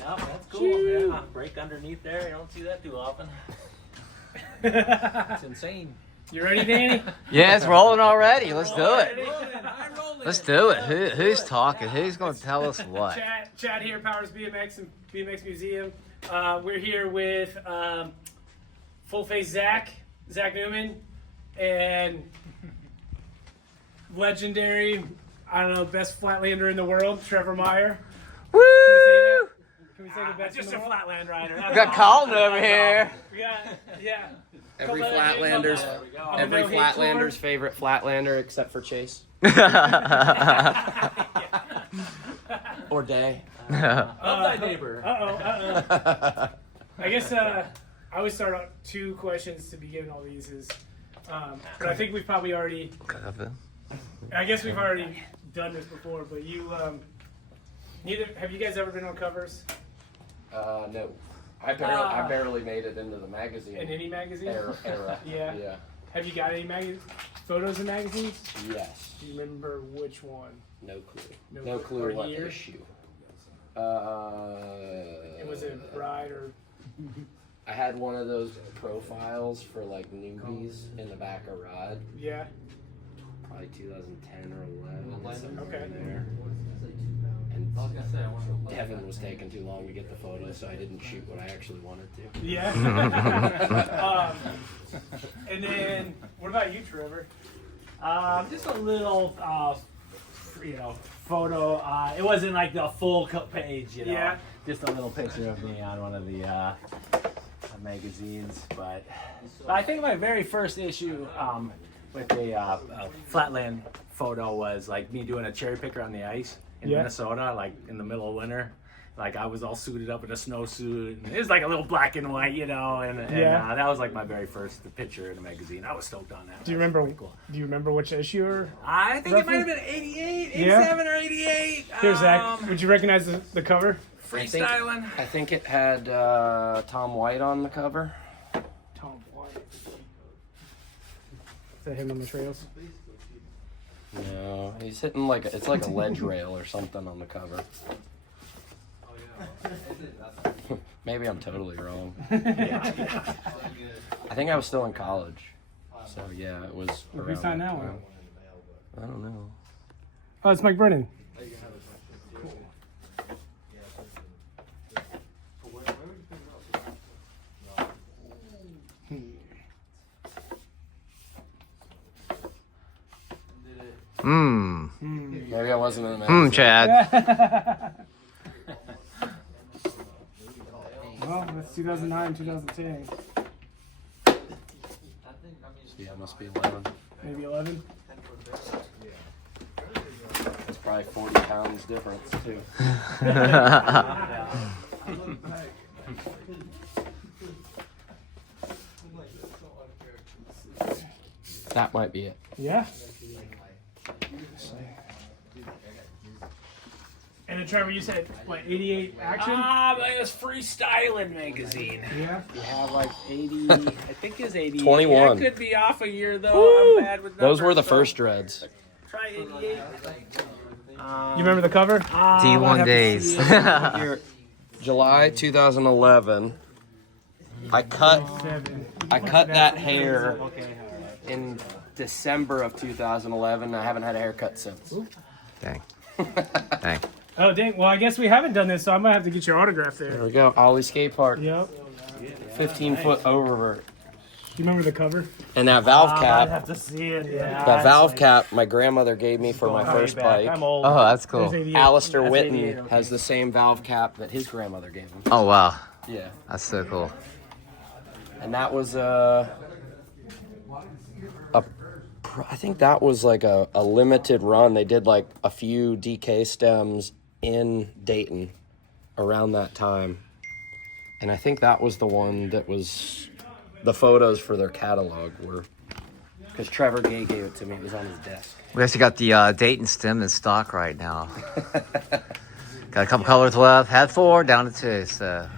Yeah, that's cool. Yeah, break underneath there. You don't see that too often. It's insane. You ready, Danny? Yeah, it's rolling already. Let's do it. I'm rolling. Let's do it. Who's talking? Who's going to tell us what? Chad here, Powers BMX and BMX Museum. We're here with Full Face Zach Newman, and legendary, I don't know, best flatlander in the world, Trevor Meyer. Woo! Can we say the best? Just a flatland rider. We got Colin over here. Yeah. Every Flatlander's favorite Flatlander except for Chase. Or Day. Of thy neighbor. I guess I always start out 2 questions to begin all these is, but I think we've probably already, I guess we've already done this before, but you, have you guys ever been on covers? No. I barely made it into the magazine. In any magazine? Era. Yeah. Have you got any photos in magazines? Yes. Do you remember which one? No clue. No No clue. clue Or what year? issue. Was it Bride or? I had one of those profiles for like newbies in the back of Rod. Yeah. Probably 2010 or 11. Somewhere Okay. in there. And Devin was taking too long to get the photo, so I didn't shoot what I actually wanted to. Yeah. And then, what about you, Trevor? Just a little, photo. It wasn't like the full page, Yeah. Just a little picture of me on one of the magazines. But I think my very first issue with the flatland photo was like me doing a cherry picker on the ice in Minnesota, like in the middle of winter. Like I was all suited up in a snowsuit. And it was like a little black and white, and that was like my very first picture in a magazine. I was stoked on that. Do you remember? Cool. Do you remember which issue? Or I think roughly? it might have been 88, 87 or 88. Here, Zach. Would you recognize the cover? Freestyling. I think it had Tom White on the cover. Tom White. Is that him on the trails? No, he's hitting it's like a ledge rail or something on the cover. Maybe I'm totally wrong. I think I was still in college. So yeah, it was. Who's on that one? I don't know. Oh, it's Mike Brennan. Maybe I wasn't in the magazine. Chad. Well, that's 2009, 2010. Yeah, it must be 11. Maybe 11. It's probably 40 pounds difference too. That might be it. Yeah. And then Trevor, you said what? 88 action? It was Freestyling magazine. Yeah. You have like 80. I think it's 80. 21. Yeah, it could be off a year though. I'm bad with numbers. Those were the first dreads. Try 88. You remember the cover? D1 days. July 2011. I cut that hair in December of 2011. I haven't had a haircut since. Dang. Dang. Oh, dang. Well, I guess we haven't done this, so I'm going to have to get your autograph There there. we go. Ollie Skate Park. Yep. 15-foot oververt. Do you remember the cover? And that valve I'd cap. have to see it. Yeah. That valve cap my grandmother gave me for my first bike. I'm old. Oh, that's cool. There's 88. Alistair That's Whitten 88, okay. has the same valve cap that his grandmother gave him. Oh, wow. Yeah. That's so cool. And that was I think that was like a limited run. They did like a few DK stems in Dayton around that time. And I think that was the one that was the photos for their catalog were, because Trevor Gay gave it to me. It was on his desk. We actually got the Dayton stem in stock right now. Got a couple colors left. Had 4, down to 2. So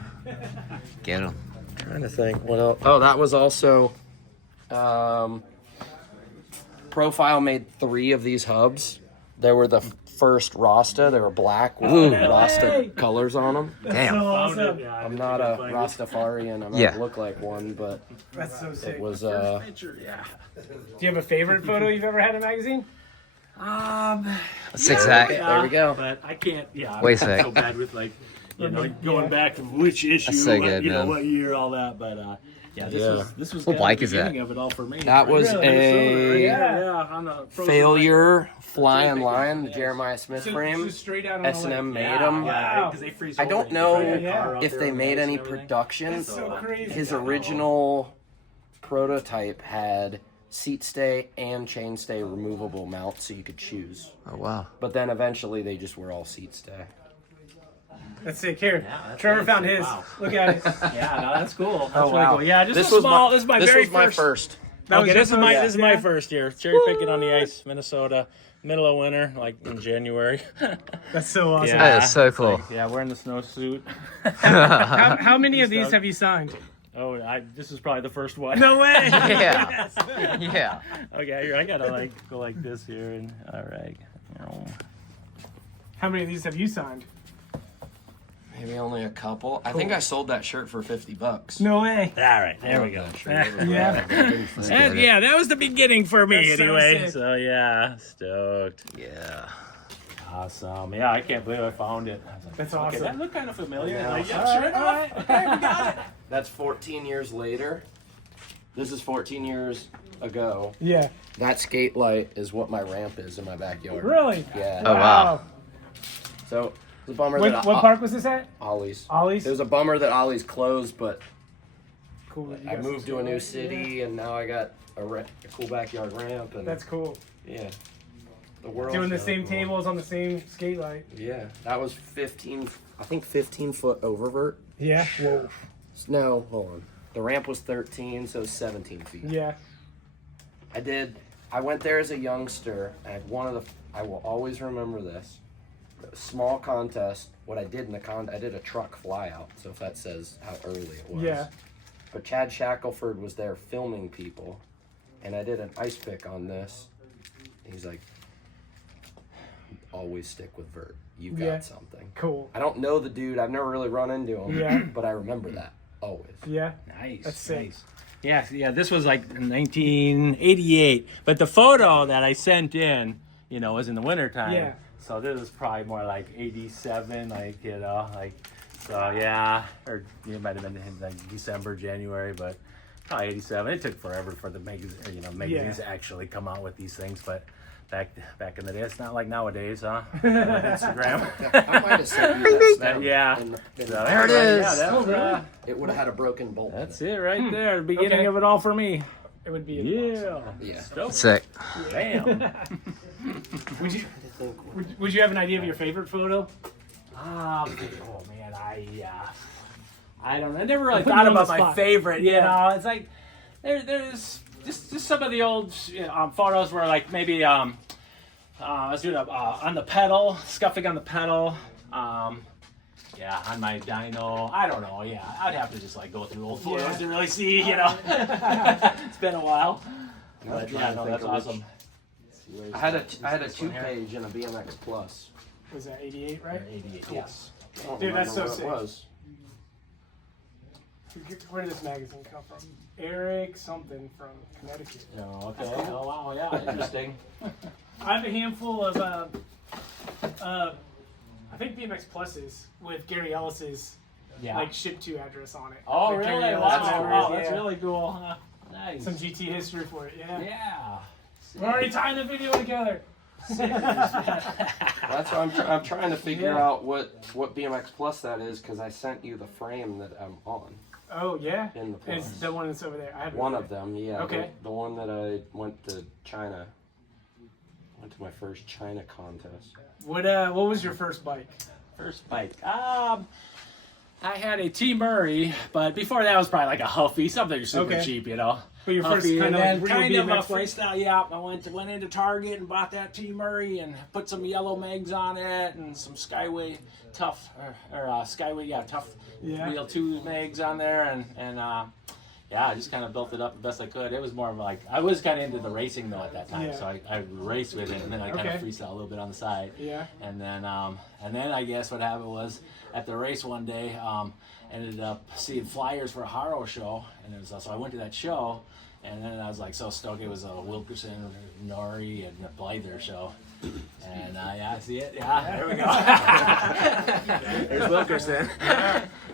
get them. Trying to think what else. Oh, that was also Profile made 3 of these hubs. There were the first Rasta. They were black with Rasta colors on them. Damn. So awesome. I'm not a Rastafarian. I might Yeah. look like one, but That's so sick. it was Do you have a favorite photo you've ever had in a magazine? Six Zach. There we go. But I can't. Yeah. Wait a I'm sec. so bad with like, going back to which issue, That's so good, man. what year, all that. But this was What kind bike of is the that? beginning of it all for me. That was a on the frozen failure flying line, the Jeremiah Smith So frame. straight out on S&M the made them. Wow. because they freeze. I don't know if if they made any production. That's so crazy. His original prototype had seat stay and chain stay removable mounts, so you could choose. Oh wow. But then eventually they just were all seat stay. That's sick. Here, that's Trevor really found sick. his. Wow. Look at it. Yeah, no, that's cool. That's Oh, really wow. cool. Yeah, just This a was small. my- This is my This very was my first. first. Okay, this is my first? this is my first year cherry picking on the ice, Minnesota, middle of winter, like in January. That's so awesome. Yeah. That is so cool. Yeah, we're in the snowsuit. How many of these have you signed? Oh, this is probably the first one. No way. Yeah. Yeah. Okay, here I gotta go like this here, and all right. How many of these have you signed? Maybe only a couple. I think I sold that shirt for $50. No way. All right, there we go. Yeah. Yeah, that was the beginning for me That's so anyway. sick. So yeah, stoked. Yeah. Awesome. Yeah, I can't believe I found it. I was like, That's okay, awesome. that looked kind of familiar. Yeah. Like, yeah, sure enough. Okay, we got it. That's 14 years later. This is 14 years ago. Yeah. That skate light is what my ramp is in my backyard. Really? Yeah. Oh wow. So it was a bummer What, that what park was this at? Ollie's. Ollie's? It was a bummer that Ollie's closed, but Cool. that you I got moved some to a new skate lights. city, and now I got a cool backyard ramp, and That's cool. yeah, the world Doing the same tables on the same skate light. Yeah, that was 15. I think 15-foot oververt. Yeah. Whoa. No, hold on. The ramp was 13, so 17 feet. Yeah. I went there as a youngster. I had I will always remember this. A small contest. What I did in the I did a truck flyout. So if that says how early it was. Yeah. But Chad Shackelford was there filming people, and I did an ice pick on this. He's like, always stick with vert. You got Yeah. something. Cool. I don't know the dude. I've never really run into him. Yeah. But I remember that always. Yeah. Nice. That's sick. Nice. Yeah, this was like in 1988. But the photo that I sent in, was in the wintertime. Yeah. So this is probably more like 87, so yeah. Or it might have been in like December, January, but probably 87. It took forever for the magazines to actually come out with these things, but back in the day, it's not like nowadays, huh? Instagram. I might have sent you that stem. Yeah. in the- So There it is. Yeah, that's, It would have had a broken bolt. that's it right there. The beginning Okay. of it all for me. It would be. Yeah. Yeah. Sick. Bam. Would you have an idea of your favorite photo? Oh man, I don't know. I never really Put you thought on the about my spot. favorite. Yeah. It's like there's just some of the old photos where like maybe I was doing on the pedal, scuffing on the pedal. On my dyno. I don't know. Yeah, I'd have to just like go through old photos to really see. It's been a while. But yeah, no, that's awesome. I had a 2-page and a BMX Plus. Was that 88, right? 88. Yes. I don't Dude, that's remember so what it sick. was. Where did this magazine come from? Eric something from Connecticut. Oh, okay. Oh wow. Yeah. Interesting. I have a handful of, I think BMX Pluses with Gary Ellis's Yeah. ship to address on it. Oh, Like really? Gary Wow. Ellis' That's memories, That's yeah. really cool. Huh? Nice. Some GT history for it, yeah. Yeah. We're already tying the video together. That's what I'm trying to figure Yeah. out what BMX Plus that is, because I sent you the frame that I'm on Oh, yeah? in the It's Plus. the one that's over there. I have it One over of there. them, yeah. Okay. The one that I went to China. Went to my first China contest. What was your first bike? First bike. I had a T Murray, but before that was probably like a Huffy, something super Okay. cheap, But your first Huffy, kind and of then real kind of a BMX bike? freestyle. Yeah, I went into Target and bought that T Murray and put some yellow megs on it and some Skyway tough Skyway tough Yeah. wheel 2 megs on there and I just kind of built it up the best I could. It was more of like, I was kind of into the racing though at that time, Yeah. so I raced with it, and then I kind of freestyle a little bit on the side. Yeah. And then I guess what happened was at the race one day, ended up seeing flyers for a Haro show, and it was so I went to that show, and then I was like so stoked. It was a Wilkerson, Nori, and a Blyther show. And see it? Yeah, there we go. There's Wilkerson.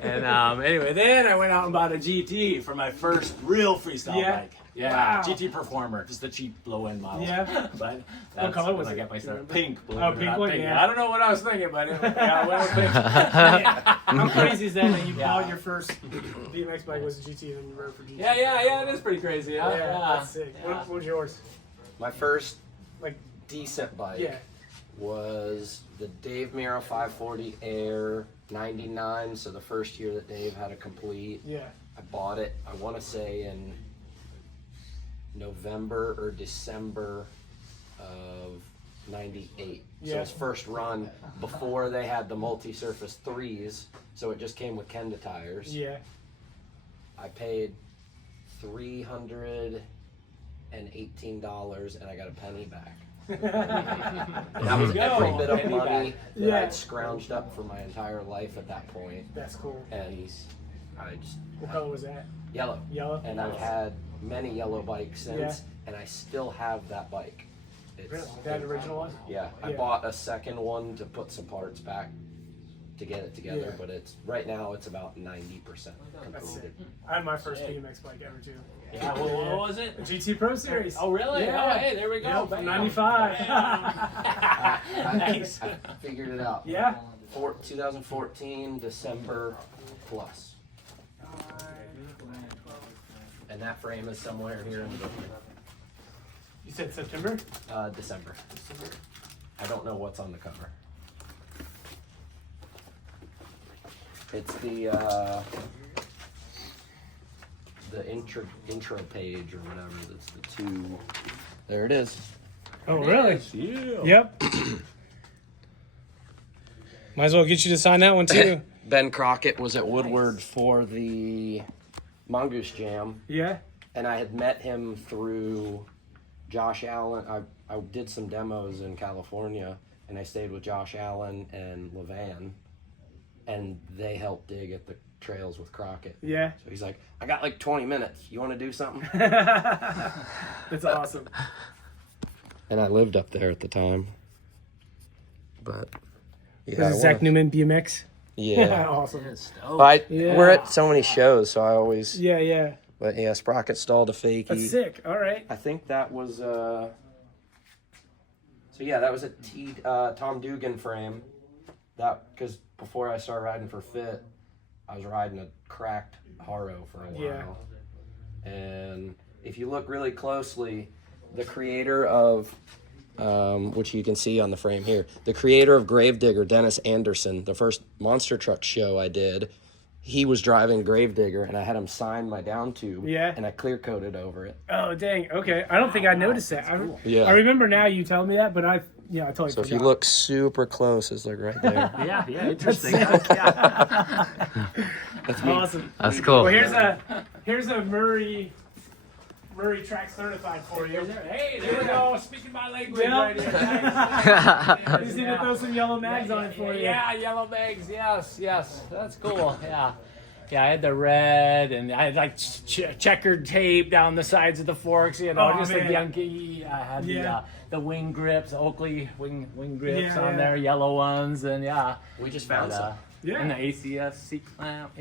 And anyway, then I went out and bought a GT for my first real freestyle bike. Yeah, Wow. GT Performer, just a cheap low-end model. Yeah. But What color was when it? I got my start. Pink. Oh, pink one, yeah. I don't know what I was thinking, but I went with pink. How crazy is that you bought your first BMX bike was a GT and then you rode for GT? Yeah, it is pretty crazy. Huh? Yeah, that's sick. Yeah. What was yours? My first Like, decent bike yeah. was the Dave Mira 540 Air 99. So the first year that Dave had a complete. Yeah. I bought it, I want to say in November or December of 98. So Yeah. his first run before they had the multi-surface 3s, so it just came with Kenda tires. Yeah. I paid $318 and I got a penny back. And that was every bit of Penny money back. that Yeah. I'd scrounged up for my entire life at that point. That's cool. And I just What color was that? yellow. Yellow? And I've had many yellow bikes since, Yeah. and I still have that bike. It's, Really? That original one? Yeah, I Yeah. bought a second one to put some parts back to get it together, Yeah. but it's right now it's about 90% That's sick. completed. I had my first BMX bike ever too. Yeah, what was it? A GT Pro Series. Oh, really? Yeah. Oh, hey, there we go. Yeah, Bam. 95. Nice. I figured it out. Yeah. 2014 December plus, and that frame is somewhere here in the building. You said September? December. I don't know what's on the cover. It's the intro page or whatever. That's the two. There it is. Oh, really? Yeah. Yep. Might as well get you to sign that one too. Ben Crockett was at Woodward for the Mongoose Jam, Yeah. and I had met him through Josh Allen. I did some demos in California, and I stayed with Josh Allen and Levan, and they helped dig at the trails with Crockett. Yeah. So he's like, I got like 20 minutes. You want to do something? That's awesome. And I lived up there at the time. But yeah, This is Zach Newman BMX. Yeah. Awesome. Yeah. We're at so many shows, so I always. Yeah, yeah. But yeah, Sprocket stalled a fakie. That's sick. All right. I think that was. So yeah, that was a Tom Dugan frame. That because before I started riding for Fit, I was riding a cracked Haro for a while. Yeah. And if you look really closely, the creator of, which you can see on the frame here, the creator of Gravedigger, Dennis Anderson, the first monster truck show I did, he was driving Gravedigger, and I had him sign my down tube, Yeah. and I clear coated over it. Oh, dang. Okay. I don't think I noticed that. Yeah. I remember now you telling me that, but I totally So forgot. if you look super close, it's like right there. Yeah, interesting. That's awesome. That's cool. Well, here's a Murray track certified for you. Hey, there we go. Speaking my language Yeah. right here. Just need to throw some yellow mags on it for you. Yeah, yellow bags. Yes. That's cool. Yeah. Yeah, I had the red, and I had like checkered tape down the sides of the forks, just like man. the Yankee. I had the wing grips, Oakley wing grips Yeah, on yeah. there, yellow ones, and We just found some. and the ACS seat clamp,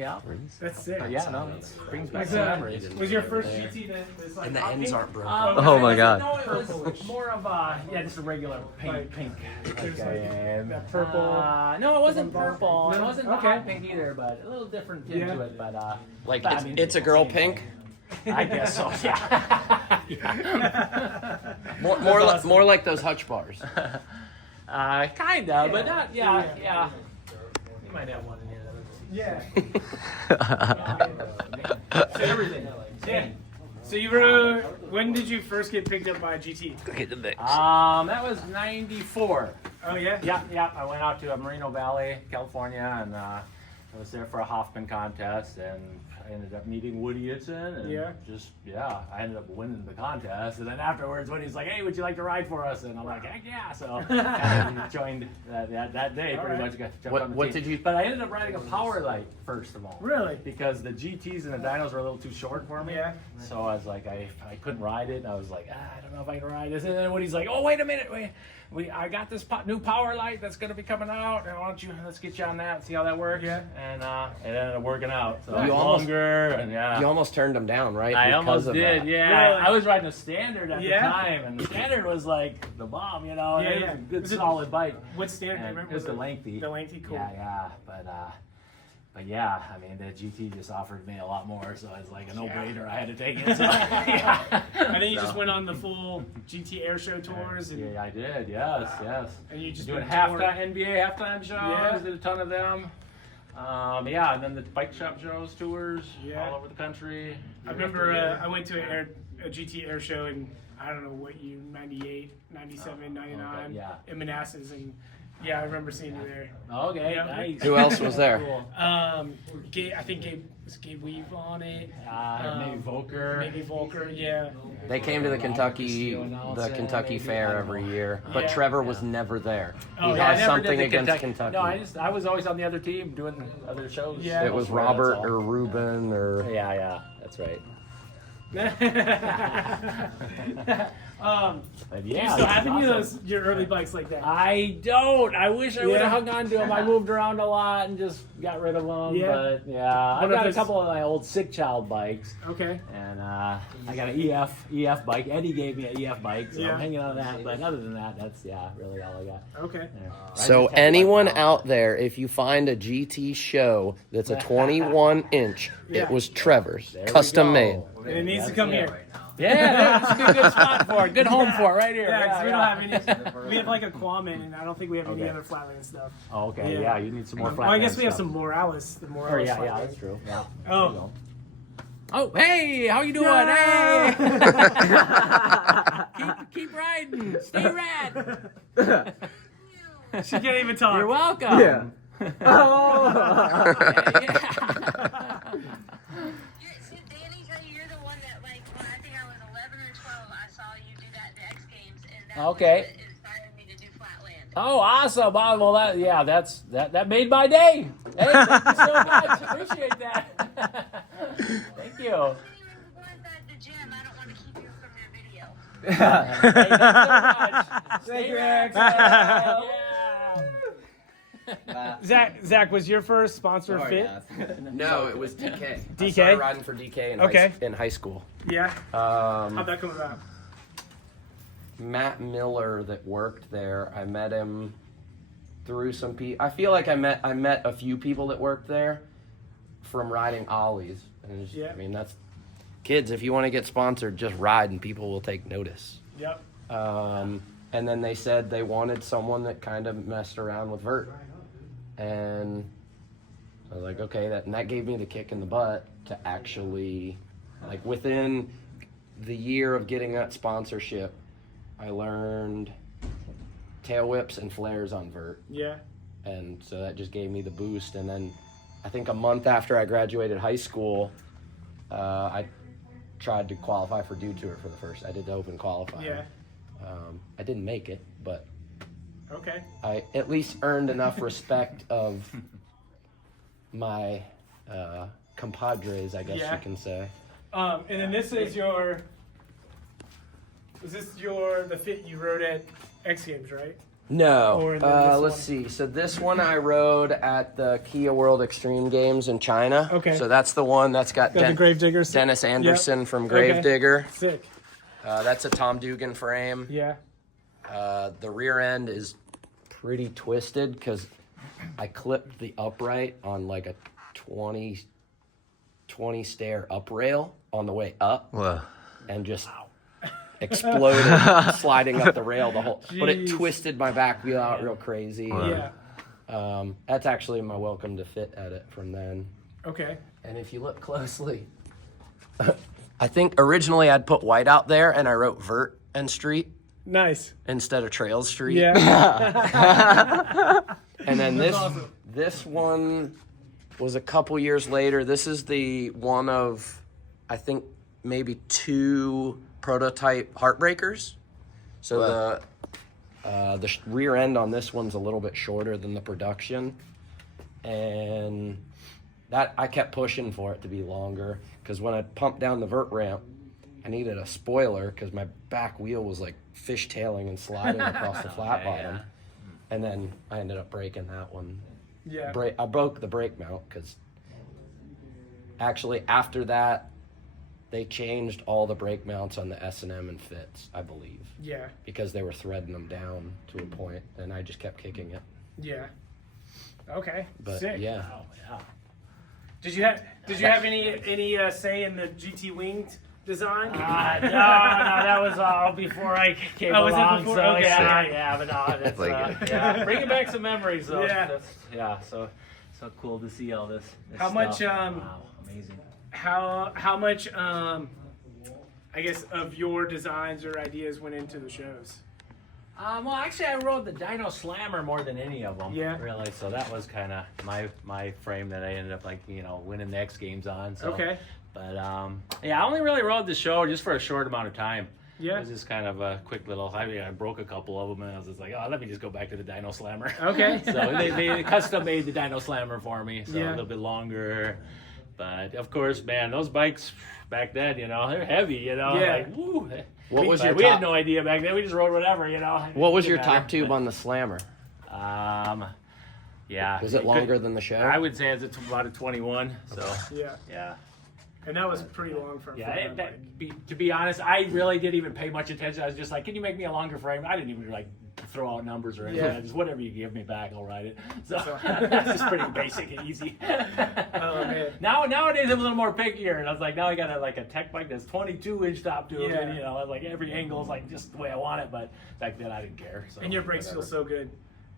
That's sick. But yeah, no, it brings back Was, some memories. was your first GT that was like And the hot ends pink? aren't broken. Oh my God. No, it was more of just a regular Like, pink. there's Okay. like that purple. No, it wasn't purple. It No? wasn't Okay. hot pink either, but a little different tint Yeah. to it. But Like but, I it's, mean, it's a girl same pink. thing. I guess so. Yeah. More like those Hutch bars. Kinda, but not. Yeah. You might have one in here. Yeah. Everything. Yeah. So you were. When did you first get picked up by a GT? Hit the mix. That was '94. Oh yeah. Yeah. I went out to Moreno Valley, California, and I was there for a Hoffman contest, and I ended up meeting Woody Itzen, and I ended up winning the contest. And then afterwards, Woody's like, "Hey, would you like to ride for us?" And I'm like, "Heck yeah!" So I joined that day. Pretty much got to jump on the What team. did you? But I ended up riding a power light first of all. Really? Because the GTs and the dynos were a little too short for me. Yeah. So I was like, I couldn't ride it. And I was like, I don't know if I can ride this. And then Woody's like, "Oh, wait a minute, I got this new power light that's gonna be coming out. And let's get you on that and see how that works." Yeah. And it ended up working out. So You longer and You almost turned them down, right? I Because almost of did, that. yeah. Really? I was riding a standard at the Yeah? time, and the standard was like the bomb, you know. Yeah, It yeah. was a good Was it- solid bike. What standard? Do you And remember? it was the lengthy. The lengthy, cool. Yeah, but yeah, I mean, the GT just offered me a lot more, so it was like a no-brainer. I had to take it. So, yeah. I think you just went on the full GT Air Show tours. And, Yeah, I did. Yes. And you just Doing been touring. NBA halftime shows. Yeah. Did a ton of them. And then the bike shop shows, tours Yeah. all over the country. I remember I went to a GT Air Show in, I don't know what year, 98, 97, 99, okay, yeah. in Manassas. And yeah, I remember seeing you there. Okay, Yeah. nice. Who else was there? Cool. I think Gabe Weave on it. Maybe Volker. Maybe Volker, yeah. They came to the Kentucky Fair every year, but Yeah. Trevor was never there. Oh, He yeah, I has never something did the against Kentucky. No, I was always on the other team doing other shows. Yeah. It was Elsewhere, that's Robert all. or Ruben or Yeah, that's right. But Do you yeah, still have that's any of awesome. your early bikes like that? I don't. I wish I would Yeah. have hung on to them. I moved around a lot and just got rid of them. Yeah. But yeah, I've What if got a there's- couple of my old sick child bikes. Okay. And I got an EF bike. Eddie gave me an EF bike, so Yeah. I'm hanging on that. But other than that, that's really all I got. Okay. Yeah. So I just have anyone one now. out there, if you find a GT show that's a 21 inch, Yeah. it was Trevor's, There we custom go. made. And it needs to That's come it. here. Yeah, this would be a good spot for it. Good home for it, right here. Yeah, 'cause we yeah. don't have any. We have like a Quamin, and I don't think we have any Okay. other flatland stuff. Oh, okay. Yeah. Yeah. You need some more Well, I guess flatland we have stuff. some Morales. The Oh, Morales. yeah, flatland. that's true. Yeah. Oh. There you go. Oh, hey, how you doing? Yeah. Hey, keep riding. Stay rad. She can't even talk. You're welcome. Yeah. Oh. Did Danny tell you you're the one that, like, when I think I was 11 or 12, I saw you do that at the X Games, and that Okay. was what inspired me to do Flatland. Oh, awesome. Well, that made my day. Hey, thank you so much. Appreciate that. Thank you. When you were inside the gym, I don't want to keep you from your video. Hey, thanks so much. Stay rad. Yeah. Zach, was your first sponsor Fit? No, it was DK. I DK? started riding for DK in high school. Yeah. How'd that come about? Matt Miller that worked there, I met him through some people. I feel like I met a few people that worked there from riding ollies. And it's- Yeah. I mean, that's kids. If you want to get sponsored, just ride and people will take notice. Yep. And then they said they wanted someone that kind of messed around with vert. And I was like, okay, that gave me the kick in the butt to actually, like, within the year of getting that sponsorship, I learned tail whips and flares on vert. Yeah. And so that just gave me the boost. And then I think a month after I graduated high school, I tried to qualify for Dew Tour for the first. I did the open qualifier. Yeah. I didn't make it, but Okay. I at least earned enough respect of my compadres, I guess Yeah. you can say. And then this is your. Was this the Fit you rode at X Games, right? No. Or then Let's this see. So this one I rode at the Kia World Extreme Games in China. Okay. So that's the one that's got, Got the Gravedigger. Dennis Anderson from Okay. Gravedigger. Sick. That's a Tom Dugan frame. Yeah. The rear end is pretty twisted because I clipped the upright on like a 20 stair up rail on the way up Whoa. and just exploded sliding up the rail but it Jeez. twisted my back wheel out real crazy. Yeah. That's actually my welcome to Fit edit from then. Okay. And if you look closely, I think originally I'd put white out there and I wrote vert and street Nice. instead of trail street. Yeah. And then That's awesome. this one, was a couple years later. This is the one of, I think, maybe 2 prototype heartbreakers. So the rear end on this one's a little bit shorter than the production, and that I kept pushing for it to be longer because when I pumped down the vert ramp, I needed a spoiler because my back wheel was like fishtailing and sliding across the flat bottom, and then I ended up breaking that one. Yeah. I broke the brake mount because actually after that they changed all the brake mounts on the S&M and Fitz, I believe. Yeah. Because they were threading them down to a point, and I just kept kicking it. Yeah. Okay. But Sick. yeah. Oh, yeah. Did you have any say in the GT winged design? No, that was all before I came Oh, was that along. before? So Okay. yeah, but no, that's Like yeah, bringing back some memories though. Yeah. So cool to see all this How much, stuff. Wow, amazing. How much I guess of your designs or ideas went into the shows? Well, actually, I rode the Dyno Slammer more than any of them. Yeah. Really. So that was kind of my frame that I ended up winning the X Games on. So. Okay. But yeah, I only really rode the show just for a short amount of time. Yeah. It was just kind of a quick little. I broke a couple of them, and I was just like, oh, let me just go back to the Dyno Slammer. Okay. So they custom made the Dyno Slammer for me, so Yeah. a little bit longer. But of course, man, those bikes back then, they're heavy, Yeah. like woo. What was your we top? had no idea back then. We just rode whatever, What was It your didn't top matter. tube on the Slammer? Yeah. Was it longer than the show? I would say it's about a 21. So Yeah. yeah. And that was pretty long for Yeah, that bike. to be honest, I really didn't even pay much attention. I was just like, can you make me a longer frame? I didn't even throw out numbers or anything. Yeah. I just whatever you give me back, I'll ride it. So that's just pretty basic and easy. Oh man. Nowadays I'm a little more pickier, and I was like, now I got a tech bike that's 22-inch top tube, Yeah. and like every angle is like just the way I want it. But back then I didn't care. So And your brakes feel so good.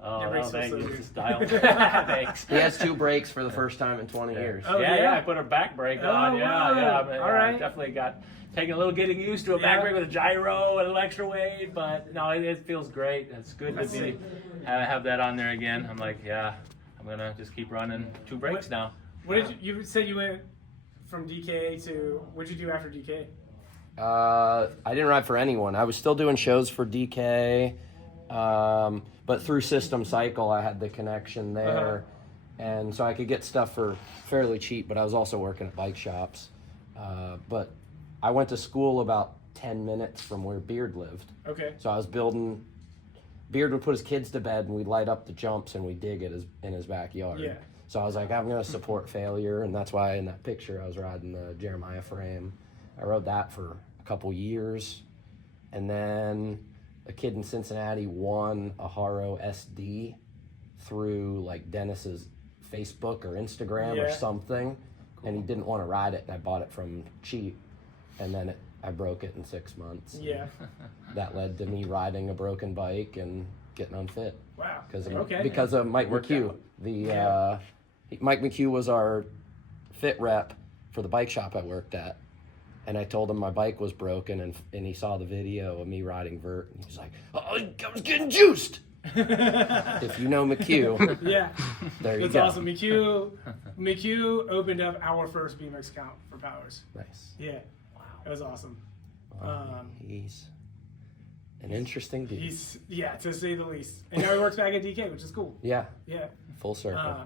Oh, your brakes no, feel thank so you. good. Style. Thanks. He has 2 brakes for the first time in 20 years. Oh, yeah, yeah? I put a back brake Oh, on. wow. Yeah. All right. Definitely got taking a little getting used to a Yeah. back brake with a gyro and an extra weight, but no, it feels great. It's good That's to sick. have that on there again. I'm like, yeah, I'm gonna just keep running 2 brakes now. What did you said you went from DK to what'd you do after DK? I didn't ride for anyone. I was still doing shows for DK, but through System Cycle, I had the connection there, and so I could get stuff for fairly cheap. But I was also working at bike shops. But I went to school about 10 minutes from where Beard lived. Okay. So I was building. Beard would put his kids to bed, and we'd light up the jumps, and we'd dig it in his backyard. Yeah. So I was like, I'm going to support failure, and that's why in that picture I was riding the Jeremiah frame. I rode that for a couple years, and then a kid in Cincinnati won a Haro SD through like Dennis's Facebook or Instagram or Yeah. something, and he didn't want to ride it, and I bought it from cheap, and then I broke it in 6 months. Yeah. That led to me riding a broken bike and getting unfit Wow. because of Mike McHugh. Mike McHugh was our fit rep for the bike shop I worked at, and I told him my bike was broken, and he saw the video of me riding vert, and he's like, "Oh, I was getting juiced." If you know McHugh, Yeah. there you That's go. awesome. McHugh opened up our first BMX account for Powers. Nice. Yeah. Wow. That was awesome. He's an interesting dude. To say the least. And now he works back at DK, which is cool. Yeah, Yeah. full circle.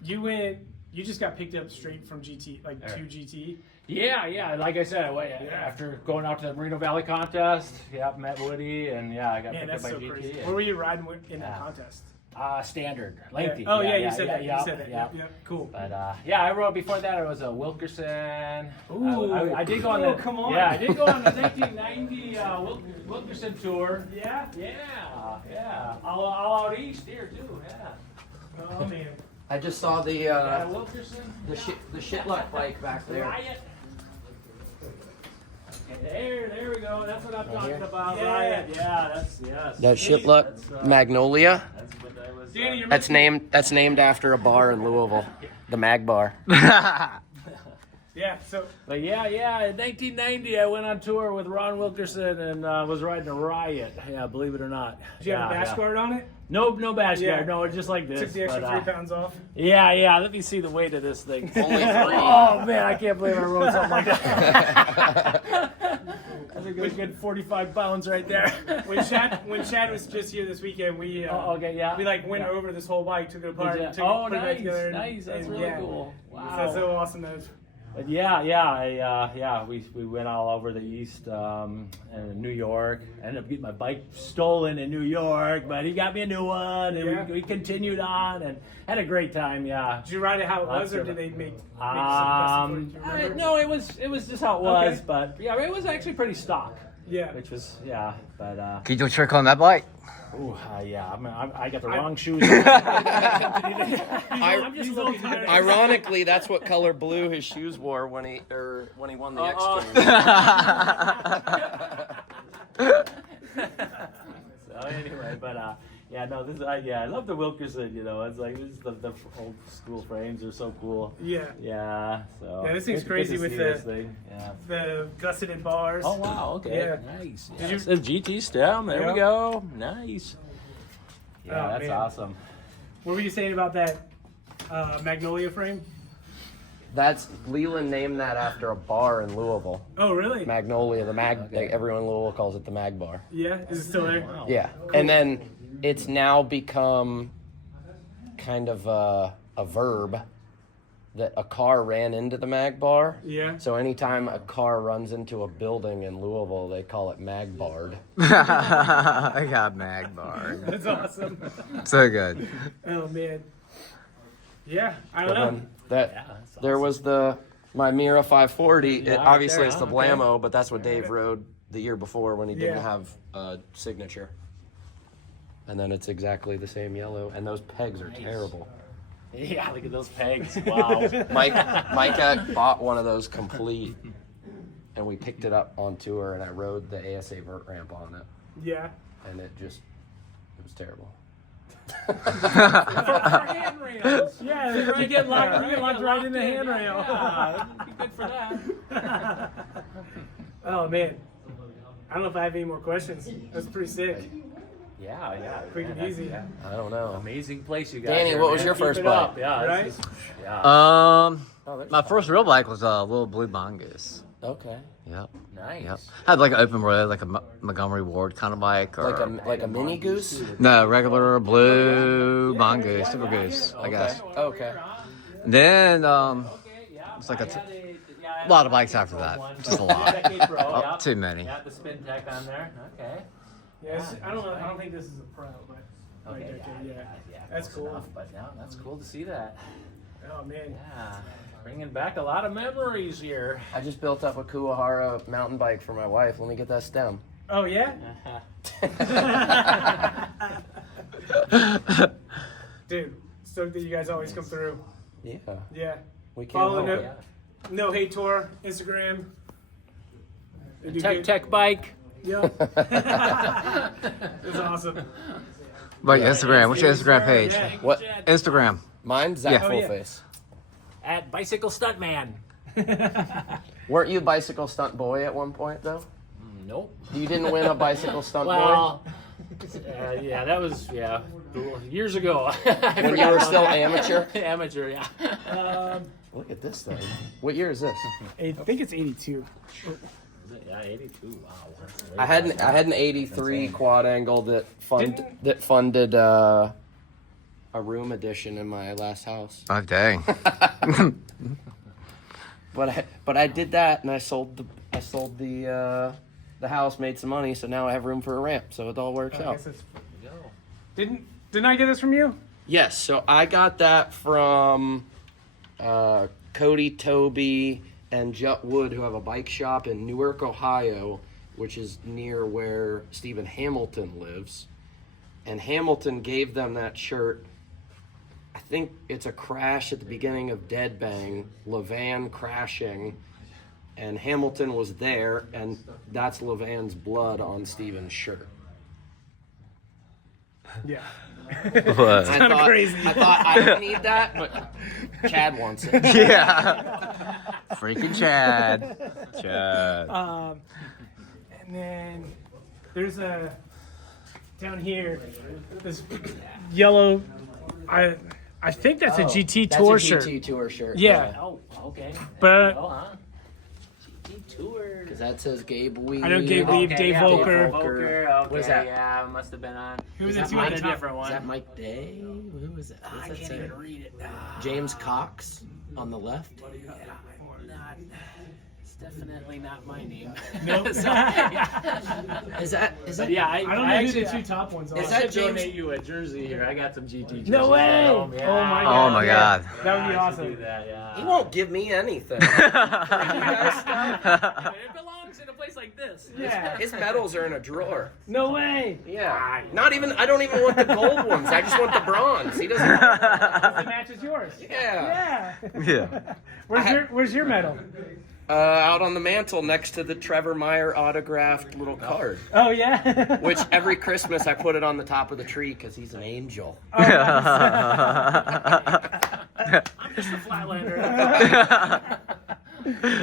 You just got picked up straight from GT, like to GT. Yeah. Like I said, after going out to the Merino Valley contest, met Woody, and I got Man, picked up that's by so GT. crazy. and- Where were you riding in that contest? Standard, lengthy. Oh, yeah, you said that. Yeah, You said that. yeah. Yep, cool. But I rode before that. It was a Wilkerson. Ooh, I did go on cool, the. come on. Yeah, I did go on the 1990 Wilkerson tour. Yeah? Yeah. All out east here too. Yeah. Oh, man. I just saw the Wilkerson. the shit luck bike back there. Riot. Okay, there we go. That's what I'm talking here? about. Yeah. Riot. Yeah, that's yes. That shit luck Magnolia. That's what I was. Danny, you're That's named after a bar in Louisville, the Mag Bar. Danny, Yeah. So But yeah, in 1990, I went on tour with Ron Wilkerson and was riding a Riot. Yeah, believe it or not. did you have a bash guard on it? No bash Yeah. guard. No, it's just like this. Took the extra but, 3 pounds off. Yeah. Let me see the weight of this thing. Only 3. Oh man, I can't believe I rode something like that. That's a good 45 pounds right there. When Chad was just here this weekend, we Okay, yeah. we like went over this whole bike, took it apart, Yeah. took Oh, put it back together. and- nice. That's and, really yeah. cool. Wow. That's so awesome. That was, But we went all over the East and New York. I ended up getting my bike stolen in New York, but he got me a new one, and Yeah. we continued on and had a great time. Yeah. did you ride it how it was, Lots or of did it. they make some custom footage? Do you remember? No, it was just how it was, Okay. but yeah, it was actually pretty stock, Yeah. which was but Can you do a trick on that bike? I got the wrong shoes. I'm just looking at it. Ironically, that's what color blue his shoes wore when he won the X Games. So anyway, but this I love the Wilkerson. It's like this is the old school frames are so cool. Yeah. Yeah. So Yeah, this thing's good crazy to with see the- this thing. Yeah. The gusseted bars. Oh wow. Okay. Yeah. Nice. Did Yes. you- The GT stem. There Yeah. we go. Nice. Yeah, Oh, that's man. awesome. What were you saying about that Magnolia frame? That's Leland named that after a bar in Louisville. Oh, really? Magnolia, the mag. Okay. Like everyone in Louisville calls it the Mag Bar. Yeah. Is it still there? Wow. Yeah, and then it's now become kind of a verb that a car ran into the Mag Bar. Yeah. So anytime a car runs into a building in Louisville, they call it Mag Barred. I got mag bar. That's awesome. So good. Oh man. Yeah. I But don't know. then that Yeah, that's there was my Mira 540. Yeah, right Obviously, there, it's the huh? Blammo, but that's what Dave rode the year before when he didn't Yeah. have a signature. And then it's exactly the same yellow, and those pegs are terrible. Yeah. Look at those pegs. Wow. Micah bought one of those complete, and we picked it up on tour, and I rode the ASA vert ramp on it, Yeah. and it was terrible. Handrails. Yeah. You get locked right in the handrail. Yeah, that'd be good for that. Oh man. I don't know if I have any more questions. That's pretty sick. Yeah. Quick and that's- easy. yeah. I don't know. Amazing place you got. Danny, here, what was man. your Keep first it bike? up. Yeah. Right? Yeah. My first real bike was a little blue mongoose. Okay. Yep. Nice. Yep. Had like an open road, like a Montgomery Ward kind of bike, or Like a mini goose? no regular blue mongoose, super goose, I guess. Okay. Then it's like a lot of bikes after that, just a lot. Oh, too many. Yeah, the spin tech on there. Okay. Yeah. I don't think this is a pro, but Okay. right there, yeah. That's close cool. enough, but yeah, that's cool to see that. Oh man. Yeah. Bringing back a lot of memories here. I just built up a Kuwahara mountain bike for my wife. Let me get that stem. Oh yeah. Dude, stoked that you guys always come through. Yeah. Yeah. We can't Follow help them. it. No Hate Tour, Instagram. They do good. Tech bike. Yeah. It's awesome. But Instagram, what's your Instagram page? Yeah. What? Instagram. Mine's Zach Yeah. Oh, yeah. Fullface. At Bicycle Stuntman. Weren't you bicycle stunt boy at one point though? Nope. You didn't win a bicycle stunt Well, yeah, that was years ago. When you were still amateur? Amateur, yeah. boy? Look at this thing. What year is this? I think it's 82. Yeah, 82. Wow. I had an '83 quad angle that funded a room addition in my last house. Oh dang. But I did that and I sold the house, made some money, so now I have room for a ramp, so it all works I out. guess it's- Didn't I get this from you? Yes, so I got that from Cody, Toby, and Jut Wood, who have a bike shop in Newark, Ohio, which is near where Stephen Hamilton lives. And Hamilton gave them that shirt. I think it's a crash at the beginning of Dead Bang, Levan crashing, and Hamilton was there, and that's Levan's blood on Stephen's shirt. Yeah. What? I crazy. I thought I don't need that, but Chad wants it. Yeah. Freaking Chad. Chad. And then there's a down here this yellow. I think that's a GT That's Tour a shirt. GT Tour shirt. Yeah, Oh, okay. but GT Tour. Because that says Gabe Weed. I know Gabe Weed, Dave Volker. Okay, What is that? Yeah, must have been on. Who was Is it? that Two at Mike- the top. Different Is one. that Mike Day? Who was it? I can't even read it. James Cox on the left. It's definitely not my name. Nope. Is that? But yeah, I don't know who the two top ones are. Is I that should James? donate you a jersey here. I got some GT jerseys. No way! at home. Yeah. Oh my Oh my God. That would be I should awesome. do that, yeah. He won't give me anything. It belongs in a place like this. Yeah. His medals are in a drawer. No way. Yeah. Not even. I don't even want the gold ones. I just want the bronze. He doesn't. The match is yours. Yeah. Yeah. Yeah. Where's your medal? Out on the mantle next to the Trevor Meyer autographed little card. Oh yeah. Which every Christmas I put it on the top of the tree because he's an angel. Oh, I'm just a flatlander.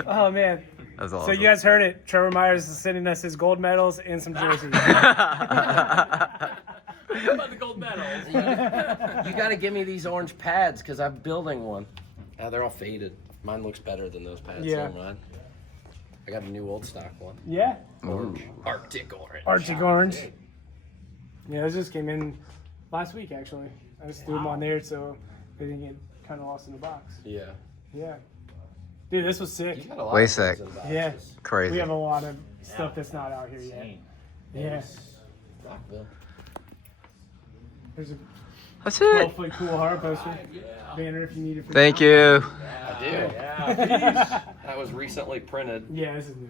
oh man. That's So awesome. you guys heard it. Trevor Myers is sending us his gold medals and some jerseys. How about the gold medal? You got to give me these orange pads because I'm building one. They're all faded. Mine looks better than those pads. Yeah. So mine. I got a new old stock one. Yeah. Orange. Arctic orange. Arctic orange. Yeah, those just came in last week actually. I just threw them on there so they didn't get kind of lost in the box. Yeah. Yeah. Dude, this was sick. You got a lot Way of sick. those in boxes. Yeah. Crazy. We have a lot of stuff that's not out here yet. Yeah. Rockville. There's a That's it. 12-foot cool horror poster banner if you need it. For Thank you. I do. Yeah, That was recently printed. Yeah, this is new.